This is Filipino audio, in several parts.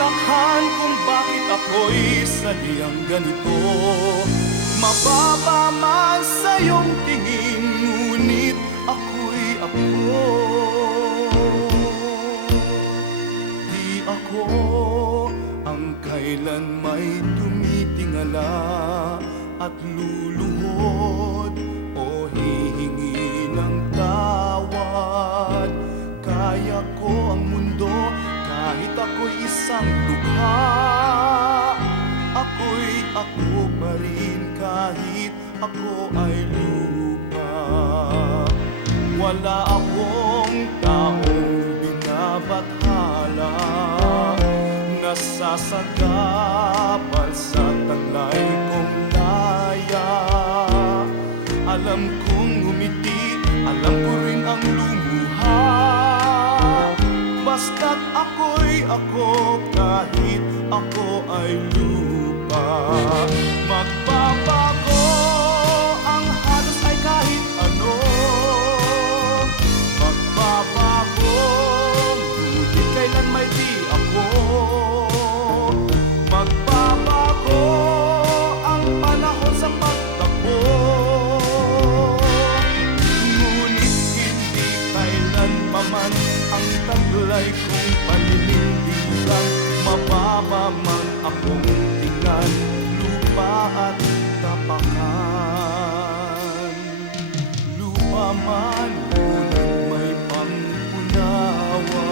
takhan kung bakit ako'y sadyang ganito. Mababa man sa iyong tingin, ngunit ako'y ako. Di ako ang kailan may tumitingala at luluhod o hihingi ng tawad. Kaya ko ang mundo kahit ako'y isang dukha. Ako'y ako pa rin kahit ako ay lupa. Wala akong taong binabathala, nasasagabal sa taglay kong laya. Alam kong ngumiti, alam ko rin ang lumuha. Basta't ako'y ako kahit ako ay lupa. Magbabago ang halos ay kahit ano. Magbabago, ngunit kailan may di ako. Magbabago ang panahon sa pagtakbo, ngunit hindi kailan pa man ang taglay kong paninindigan. Mababa man akong tingnan, lupa at tapakan. Lupa man, ngunit may pangunawa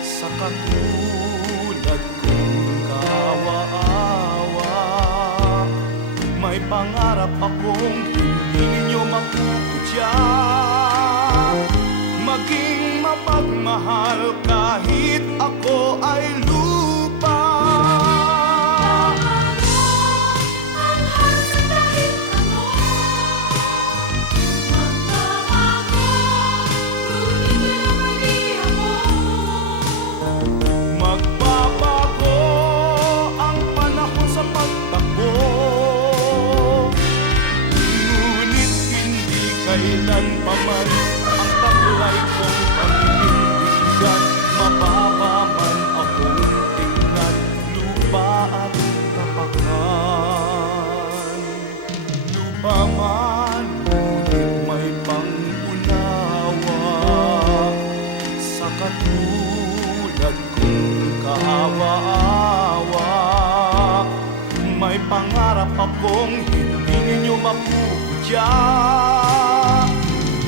sa katulad kong kaawa-awa. May pangarap akong hindi ninyo mapupudya, maging mapagmahal kahit ako ay lupa. Ang halos ay kahit ano. Magbabago, ngunit kailan may di ako. Magbabago ang panahon sa pagtakbo, ngunit hindi kailan pa man ang taglay kong paninindigan. Mababa man akong tingnan, lupa at tapakan. Lupa man, ngunit may pangunawa sa katulad kong kaawa-awa. May pangarap akong hindi ninyo mapupudya,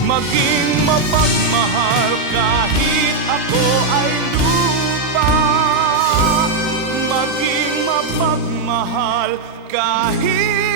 maging mapagmahal kahit ako ay lupa. Maging mapagmahal kahit